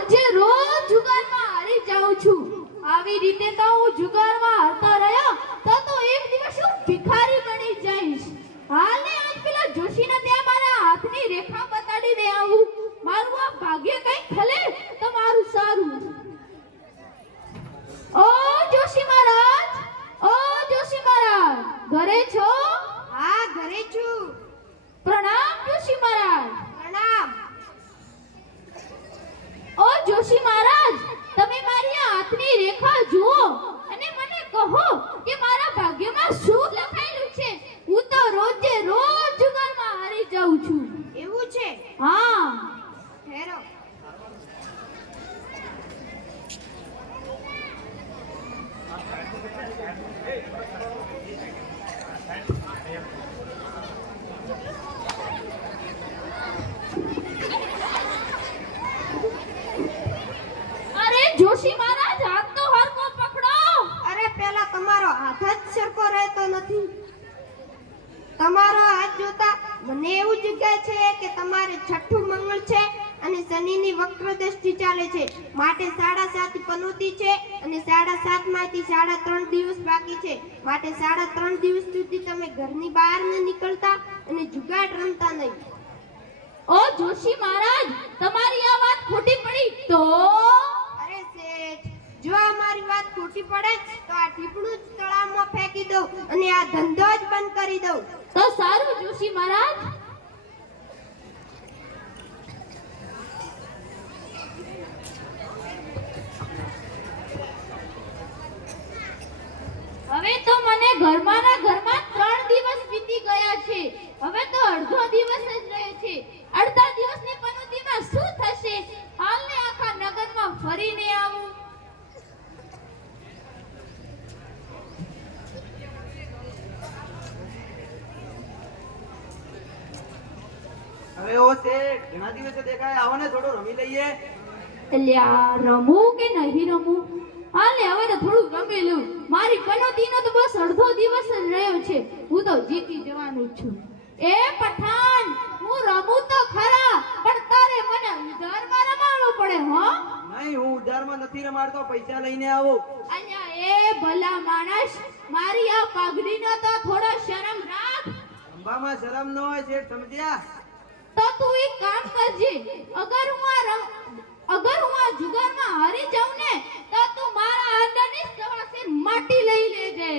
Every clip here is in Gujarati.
રોજે રોજ જુગારમાં હારી જાઉં છું. આવી રીતે તો હું જુગારમાં હારતો રહ્યો તો એક દિવસ હું ભિખારી બની જઈશ. હાલને આજ પેલા જોશીને ત્યાં મારા હાથની રેખા બતાડીને આવું. મારું આ ભાગ્ય કઈ ખલે તો મારું સારું. ઓ જોશી મહારાજ, ઓ જોશી મહારાજ, ઘરે છો? હા, ઘરે છું. પ્રણામ જોશી મહારાજ. પ્રણામ. ઓ જોશી મહારાજ, તમે મારી આ હાથની રેખા જુઓ અને મને કહો કે મારા ભાગ્યમાં શું લખાયેલું છે. હું તો રોજે રોજ જુગારમાં હારી જાઉં છું. એવું છે? હા. ઠેરો. અરે જોશી મહારાજ, હાથ તો હરકો પકડો. અરે પેલા તમારો હાથ જ સરખો રહેતો નથી. તમારો હાથ જોતા મને એવું જગ્યા છે કે તમારે છઠ્ઠું મંગળ છે અને શનિની વક્ર દ્રષ્ટિ ચાલે છે. માટે 7.5 પનોતી છે અને 7.5 માંથી 3.5 દિવસ બાકી છે. માટે 3.5 દિવસ સુધી તમે ઘરની બહાર ન નીકળતા અને જુગાડ રમતા નહીં. ઓ જોશી મહારાજ, તમારી આ વાત ખોટી પડી તો? અરે શેઠ, જો આ મારી વાત ખોટી પડે તો આ ટીપણું જ તળાવમાં ફેંકી દઉં અને આ ધંધો જ બંધ કરી દઉં. તો સારું જોશી મહારાજ. હવે તો મને ઘરમાં 3 દિવસ વીતી ગયા છે. હવે તો અડધો દિવસ જ રહ્યો છે. અડધા દિવસની પનોતીમાં શું થશે? હાલને આખા નગરમાં ફરીને આવું. અરે ઓ શેઠ, ઘણા દિવસે દેખાય, આવો ને થોડું રમી લઈએ. અલ્યા, રમું કે નહીં રમું? હાલે હવે તો થોડું રમી લઉં. મારી પનોતીનો તો બસ અડધો દિવસ જ રહ્યો છે. હું તો જીતી જવાનું જ છું. એ પઠાણ, હું રમું તો ખરા, પણ તારે મને ઉધારમાં રમાડવું પડે હો. નહીં, હું ઉધારમાં નથી રમાડતો, પૈસા લઈને આવો. અલ્યા એ ભલા માણસ, મારી આ પાઘડીનો તો થોડો શરમ રાખ. રમવામાં શરમ ન હોય શેઠ, સમજ્યા? તો તું એક કામ કરજે, અગર હું આ જુગારમાં હારી જાઉં ને તો તું મારા આંદાની સવાસે માટી લઈ લેજે.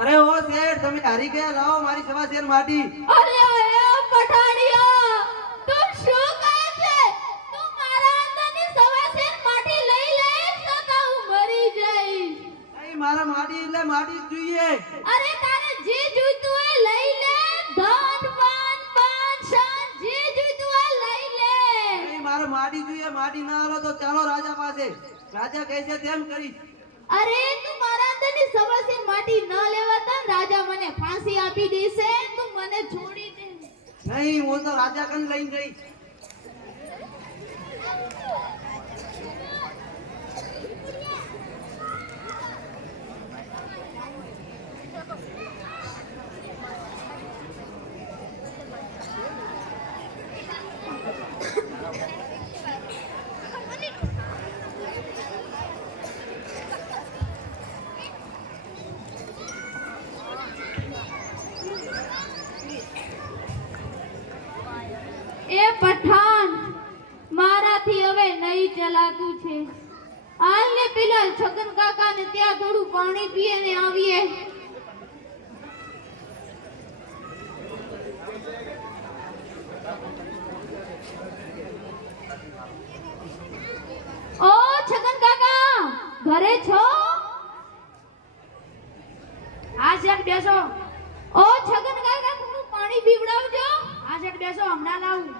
અરે ઓ શેઠ, તમે હારી ગયા, લાવો મારી સવા શેર માટી. અલ્યા એ પઠાણિયા, તું શું કહે છે? તું મારા આંદાની સવાસે માટી લઈ લઈશ તો હું મરી જઈશ. નહીં, મારા માટી એટલે માટી જ જોઈએ. અરે તારે જે જોઈતું હોય લઈ લે. ધન પાન શાન જે જોઈતું હોય લઈ લે. નહીં, મારે માટી જોઈએ. માટી ના આલો તો ચાલો રાજા પાસે. રાજા કહે છે તેમ કરીશ. અરે તું મારા અંદરની સવાસે માટી ન લેવા તો રાજા મને ફાંસી આપી દેશે. તું મને છોડી દે. નહીં, હું તો રાજા કન લઈને જઈશ. એ પઠાણ, મારાથી હવે નહીં ચલાતું છે. હાલને પેલા છગન કાકાને ત્યાં થોડું પાણી પીએ ને આવીએ. ઓ છગન કાકા, ઘરે છો? હા શેઠ, બેસો. ઓ છગન કાકા, થોડું પાણી પીવડાવજો. હા શેઠ, બેસો, હમણાં લાવું.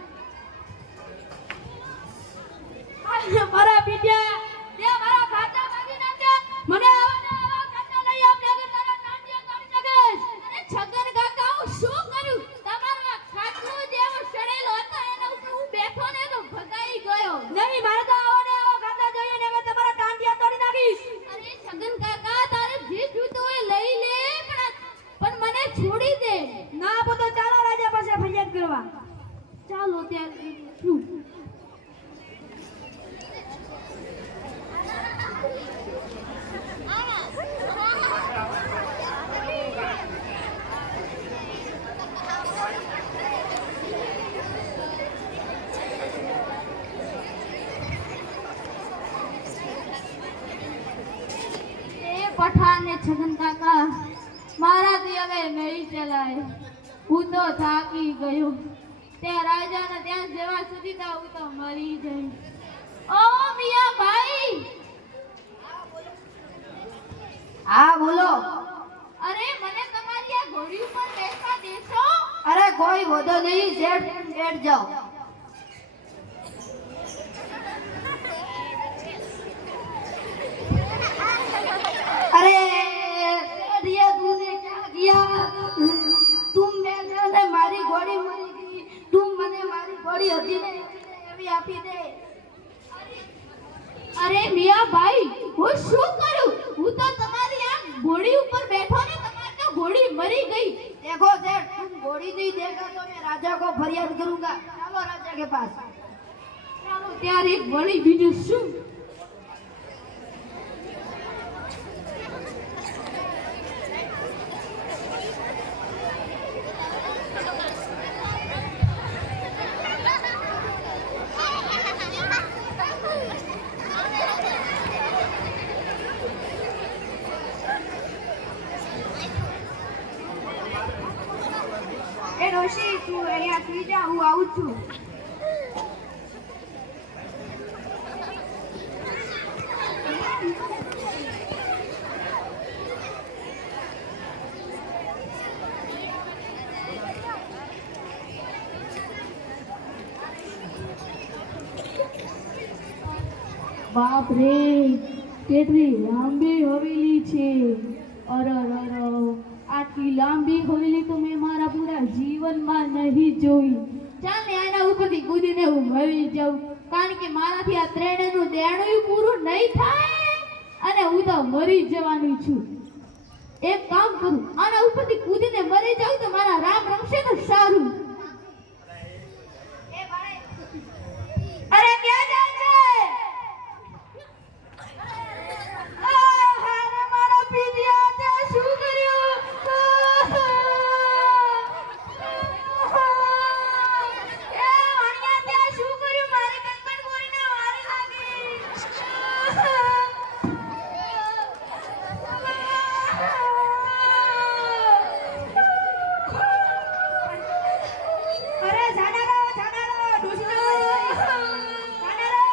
મારા પીટ્યા, તે મારા ખાતા માંગી નાખ્યા. મને આવા ખાતા લઈ આપ, નગર તારા નાંડિયા કાઢી નાખેશ. અને છગન કાકા, હું શું કરું? તમારા ખાટલો જેવો સડેલો હતો એના ઉપર હું બેઠો ને તો ભગાઈ ગયો. નહીં, મારે તો આવો ને આવો ખાતા જોઈએ ને પઠાણ ને છગન કાકા મારાથી હવે નહીં ચલાય. હું તો થાકી ગયો. ત્યાં રાજાને ત્યાં જવા સુધી તો હું તો મરી જઈશ. ઓ મિયાભાઈ! હા બોલો. અરે મને તમારી આ ઘોડી ઉપર બેસવા દેશો? અરે કોઈ વધો નહીં, શેઠ બેઠ જાઓ. अरे सेठ ये तूने क्या किया? तुम मैंने मारी घोड़ी मरी गई, तुम मने मारी घोड़ी હતી ને એવી આપી દે. અરે મિયાભાઈ, હું શું કરું? હું તો તમારી આ ઘોડી ઉપર બેઠો ને તમારી તો ઘોડી મરી ગઈ. देखो सेठ, तुम घोड़ी नहीं देगा तो मैं राजा को फरियाद करूंगा. चलो राजा के पास. ચાલો ત્યારે વળી બીજું શું? એ ડોશી તું અહીંયા સુઈ જા, હું આવું છું. બાપ રે, કેટલી લાંબી હવેલી છે. અરર આટલી લાંબી હવેલી તો મેં મારા પૂરા જીવનમાં નહીં જોઈ. ચાલ ને આના ઉપરથી કૂદીને હું મરી જાઉં, કારણ કે મારાથી આ ત્રણેયનું દેણું પૂરું નહીં થાય અને હું તો મરી જવાની છું. એક કામ કરું, આના ઉપરથી કૂદીને મરી જાઉં તો મારા રામ રમશે તો સારું. अरे क्या जाए છે? અરે મારા પીડિયા તે શું કર્યું? એ વાણિયા તે શું કર્યું? મારી કંકણ કોઈને મારી નાખી. અરે જાનારા ડોશી જાનારા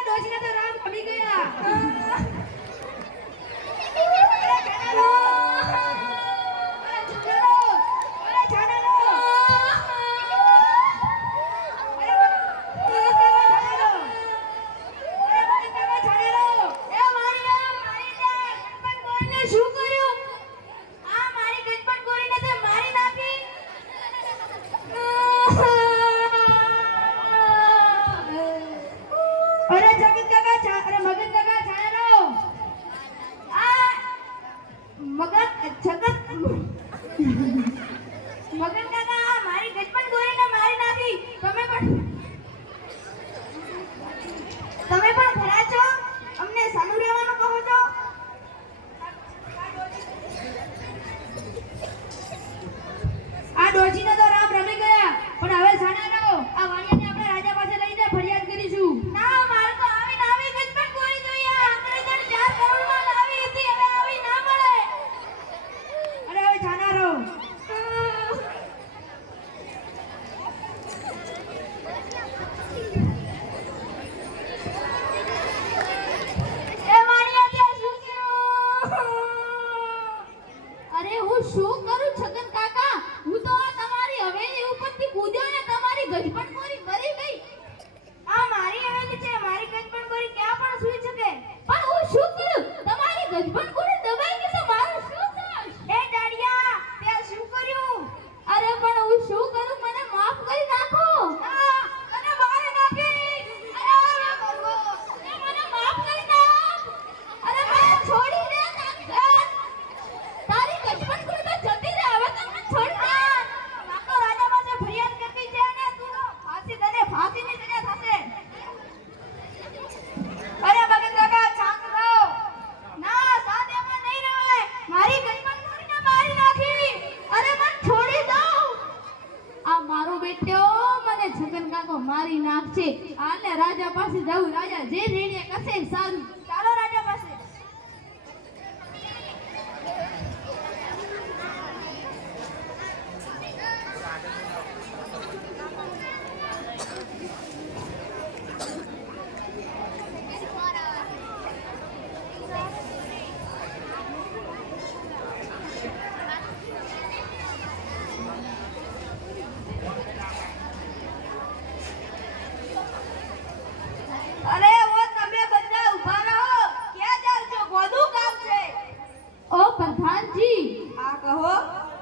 પ્રધાનજી, આ કહો.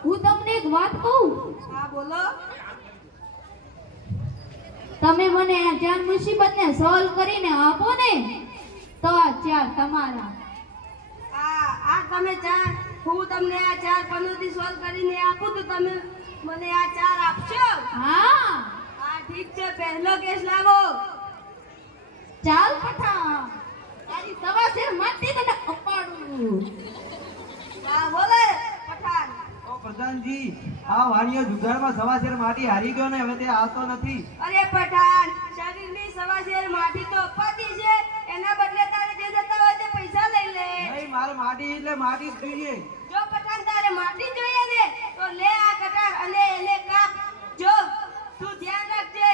હું તમને એક વાત કહું. હા બોલો. તમે મને આ ચાર મુસીબતને સોલ્વ કરીને આપો ને તો આ ચાર તમારા. આ તમે ચાર, હું તમને આ ચાર પનોતી સોલ્વ કરીને આપું તો તમે મને આ ચાર આપશો? હા, હા ઠીક છે, પહેલો કેસ લાવો. ચાલ પઠાણ, તારી સવાસેર માટી તને અપાડું. હા બોલે પઠાણ. ઓ પ્રધાનજી, આ વાણીઓ જુગારમાં સવાશેર માટી હારી ગયો ને હવે તે આવતો નથી. અરે પઠાણ, શરીરની સવાશેર માટી તો અપાતી છે, એના બદલે તારે જે જતા હોય તે પૈસા લઈ લે. નહીં, મારે માટી એટલે માટી જ જોઈએ. જો પઠાણ તારે માટી જોઈએ ને તો લે આ કટાર અને એને કાપ. જો તું ધ્યાન રાખજે,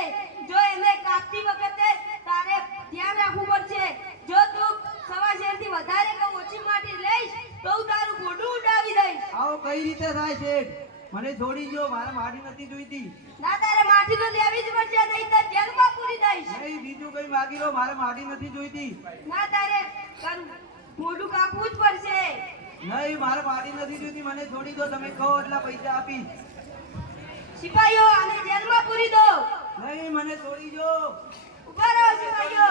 જો એને કાપતી વખતે તારે ધ્યાન રાખવું પડશે. જો તું સવાશેરથી વધારે કે ઓછી માટી લઈશ તો હું તારું ગોડું ઉડાવી દઈશ. આવો કઈ રીતે થાય શેઠ? મને છોડી દો, મારે માટી નથી જોઈતી. ના તારે માટી તો લેવી જ પડશે, નહીં તો જેલમાં પૂરી દઈશ. નહીં, બીજું કઈ માગી લો, મારે માટી નથી જોઈતી. ના તારે ગોડું કાપવું જ પડશે. નહીં, મારે માટી નથી જોઈતી, મને છોડી દો. તમે કહો એટલા પૈસા આપીશ. સિપાહીઓ આને જેલમાં પૂરી દો. નહીં, મને છોડી દો. ઉભા રહો સિપાહીઓ.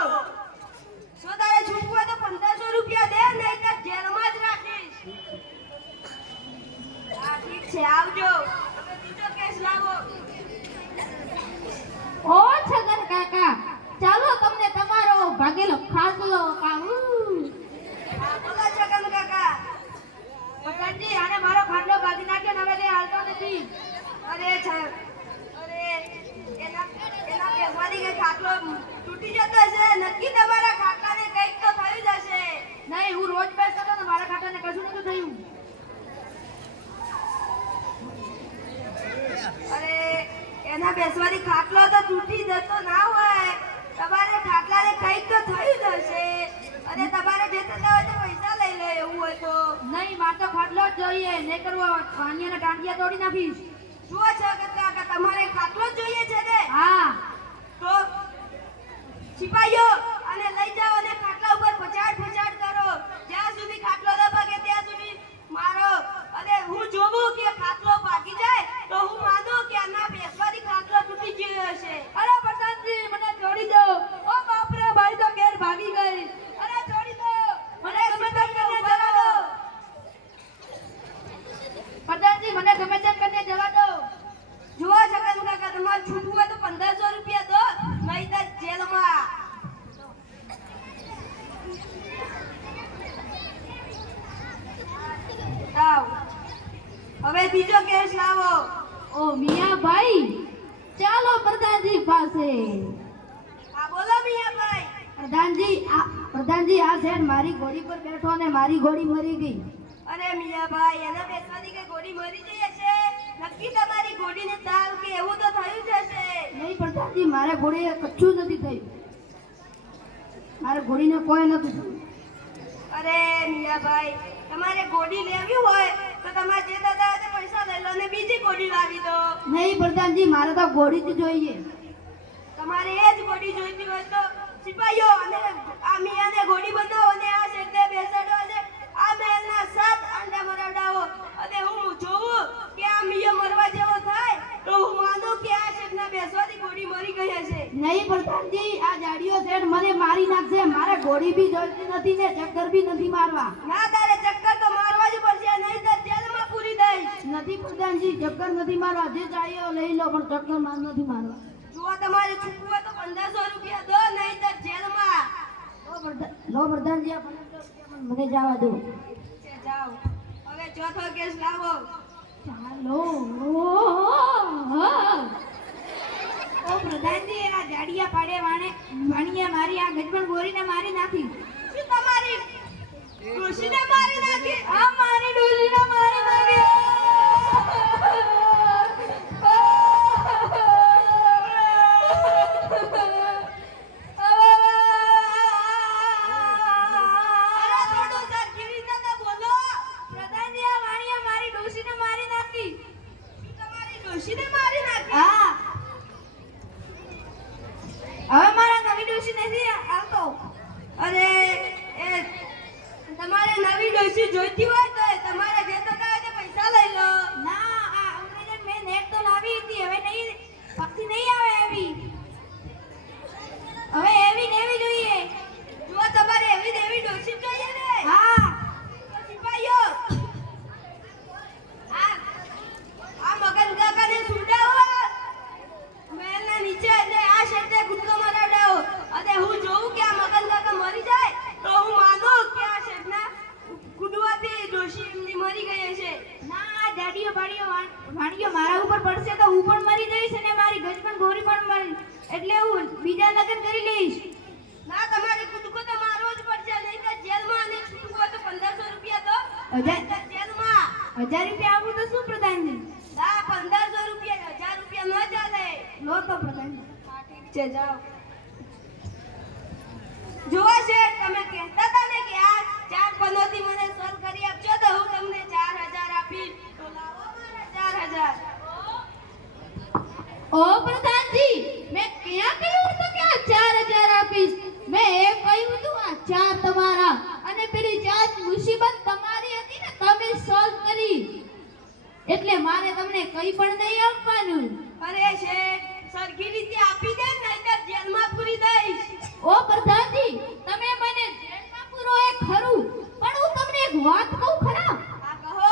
જો તારે છૂટવું હોય તો 1500 રૂપિયા દે, નહીં તો જેલમાં જ રાખીશ. હા ઠીક છે, આવજો. હવે બીજો કેસ લાવો. ઓ છગન કાકા, ચાલો તમને તમારો ભાગેલો ખાટલો કાઢું. હા બોલો છગન કાકા. પ્રધાનજી, આને મારો ખાટલો ભાગી નાખ્યો ને હવે તે હાલતો નથી. અરે એના બેસવાની કઈ ખાટલો તૂટી જતો હશે. નક્કી તમારા ખાટલાને કંઈક તો થયું જ હશે. નહીં, હું રોજ બેસતો હતો ને મારા ખાટાને કશું નતું થયું. અરે એના બેસવાની ખાટલો તો તૂટી જતો ના હોય. તમારે ખાટલાને કંઈક તો થયું જ હશે. અને તમારે જે થતા હોય તો પૈસા લઈ લે એવું હોય તો. નહીં, મારે તો ખાટલો જ જોઈએ, નહીં કરવો વાનિયાના ટાંટિયા તોડી નાખીશ. જુઓ છો કાકા, તમારે ખાટલો જ જોઈએ છે ને? હા, તો સિપાહીઓ આને લઈ જાઓ અને ખાટલા ઉપર પછાડ કરો. જ્યાં સુધી ખાટલો ન ભાગે ત્યાં સુધી મારો. અને હું જોઉં કે ખાટલો ભાગી જાય તો હું માનું કે આના બેસવાથી ખાટલો તૂટી ગયો હશે. અરે પ્રધાનજી, મને છોડી દો. ઓ બાપ રે, ભાઈ તો ઘેર ભાગી ગઈ. અરે છોડી દો, મને ગમે તેમ કરીને જવા દો. પ્રધાનજી, મને ગમે તેમ કરીને જવા દો. જુઓ છગન કાકા, તમારે છૂટવું હોય તો 1500 રૂપિયા દો, નહીં તો જેલમાં. હવે બીજો કેસ લાવો. ઓ મિયાભાઈ, ચાલો પ્રધાનજી પાસે. હા બોલો મિયાભાઈ. પ્રધાનજી, આ શેઠ મારી ઘોડી પર બેઠો ને મારી ઘોડી મરી ગઈ. અરે મિયાભાઈ, એના બેસવાની કે ઘોડી મરી ગઈ હશે. નક્કી તમારી ઘોડીને તાવ કે એવું તો થયું જ હશે. નહીં પ્રધાનજી, મારે ઘોડીએ કચ્છું નથી થયું. મારે ઘોડીને કોઈ નથી થયું. અરે મિયાભાઈ, તમારે ઘોડી લેવી હોય તો તમારે જે દાદા હોય તે પૈસા લઈ લો અને બીજી ઘોડી લાવી દો. નહીં પ્રધાનજી, મારે તો ઘોડી જ જોઈએ. તમારે એ જ ઘોડી જોઈતી હોય તો સિપાહીઓ અને આ મિયાને ઘોડી બનાવો અને આ શેઠને બેસાડો અને આ મહેલના 7 અંડા મરાવડાવો. અને હું જોઉં કે આ મિયો મરવા જેવો થાય તો હું માનું કે આ શેઠના બેસવાથી ઘોડી મરી ગઈ હશે. નહીં પ્રધાનજી, આ જાડીઓ શેઠ મને મારી નાખશે. મારે ઘોડી બી જોઈતી નથી ને ચક્કર બી નથી મારવા. ના તારે ચક્કર તો મારવા જ પડશે, નહીં તો જેલમાં પૂરી દઈશ. નથી પ્રધાનજી, ચક્કર નથી મારવા. જે જાડીઓ લઈ લો પણ ચક્કર નથી મારવા. જો તમારે છૂટવું હોય તો 1500 રૂપિયા દો, નહીં તો જેલમાં. લો પ્રધાનજી, આ 1500 રૂપિયા મને જવા દો. છે, જાઓ. હવે ચોથો કેસ લાવો. ચાલો. ઓ પ્રધાનજી, આ જાડિયા પાડે વાણીએ મારી આ ગજબણ ગોરીને મારી નાખી. શું તમારી ડોશીને મારી નાખી? આ મારી ડોલીને મારી નાખી. અરે થોડું સરખી રીતે તો બોલો. પ્રધાનજી, આ વાણીએ મારી ડોશીને મારી નાખી. શું તમારી ડોશીને મારી નાખી? હા, હવે મારા નવી ડોશી નથી આવતો. અરે જેલમાં 1000 રૂપિયા આપું તો શું પ્રધાનજી? 1500 રૂપિયા 1000 રૂપિયા ન ચાલે. લો તો પ્રધાનજી. હા ઠીક છે જાઓ. જુઓ શેઠ, તમે કહેતા હતા ને કે આ 4 પનોતી મને સોલ્વ કરી આપજો તો હું તમને 4000 આપીશ. તો લાવો મારા 4000. ઓ પ્રધાનજી, મેં ક્યાં કહ્યું હતું કે આ 4000 આપીશ? મેં એ કહ્યું હતું આ 4 તમારા અને પેલી 4 મુસીબત તમારી હતી ને તમે સોલ્વ કરી. એટલે મારે તમને કંઈ પણ નહીં આપવાનું. અરે શેઠ, સરખી રીતે આપી દે નહીંતર જેલમાં પૂરી દઈશ. ઓ પ્રધાનજી, તમે મને જેલમાં પૂરો એ ખરું, પણ હું તમને એક વાત કહું ખરા? આ કહો.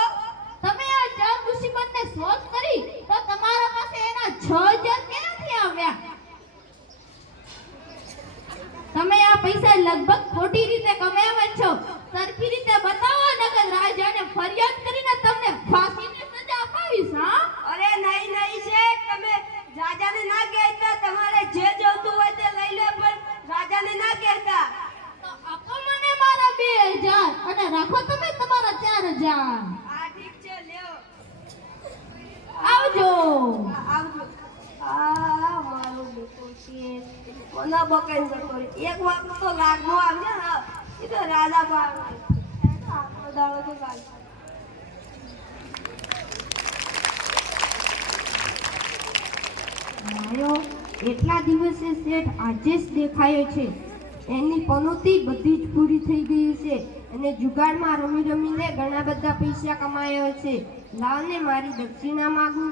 તમે આ 4 મુસીબતને સોલ્વ કરી તો તમારા પાસે એના 6000 ક્યાંથી આવ્યા? તમે આ પૈસા લગભગ ખોટી રીતે કમાયા છો. સરખી રીતે બતાવો, નકર રાજાને ફરિયાદ કરીને તમને ફાંસીની સજા અપાવીશ. હા, અરે નહીં નહીં શેઠ, તમે રાજાને ના કહેતા. તમારે જે જોતું હોય તે લઈ લો, પણ રાજાને ના કહેતા. તો આપો મને મારા 2000 અને રાખો તમે તમારા 4000. હા ઠીક છે, લ્યો. આવજો. આવજો. આ મારું બેટું છે, કોના બકાઈને જતો રહે. એક વખત તો લાગનો આવજે. હા, એ તો રાજા પાડ આખો દાડો તો લાગ. માયો એટલા દિવસે શેઠ આજે જ દેખાયો છે. એની પનોતી બધી જ પૂરી થઈ ગઈ છે અને જુગાડમાં રમી રમીને ઘણા બધા પૈસા કમાયો છે. લાવને મારી દક્ષિણા માંગુ.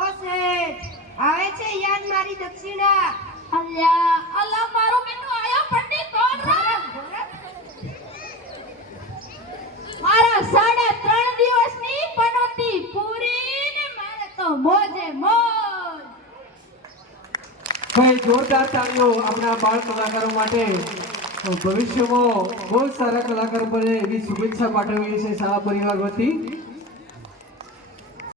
ઓ શેઠ, આવે છે યાદ મારી દક્ષિણા? અલ્યા અલ્લા, મારો બેટો આયો પંડિત કોણ રે? મારા 3.5 દિવસની પનોતી પૂરી ને મારે તો મોજે મોજ. ભાઈ જોરદાર તાળીઓ આપણા બાળ કલાકારો માટે. ભવિષ્યમાં બહુ સારા કલાકારો બને એવી શુભેચ્છા પાઠવીએ છીએ શાળા પરિવાર વતી.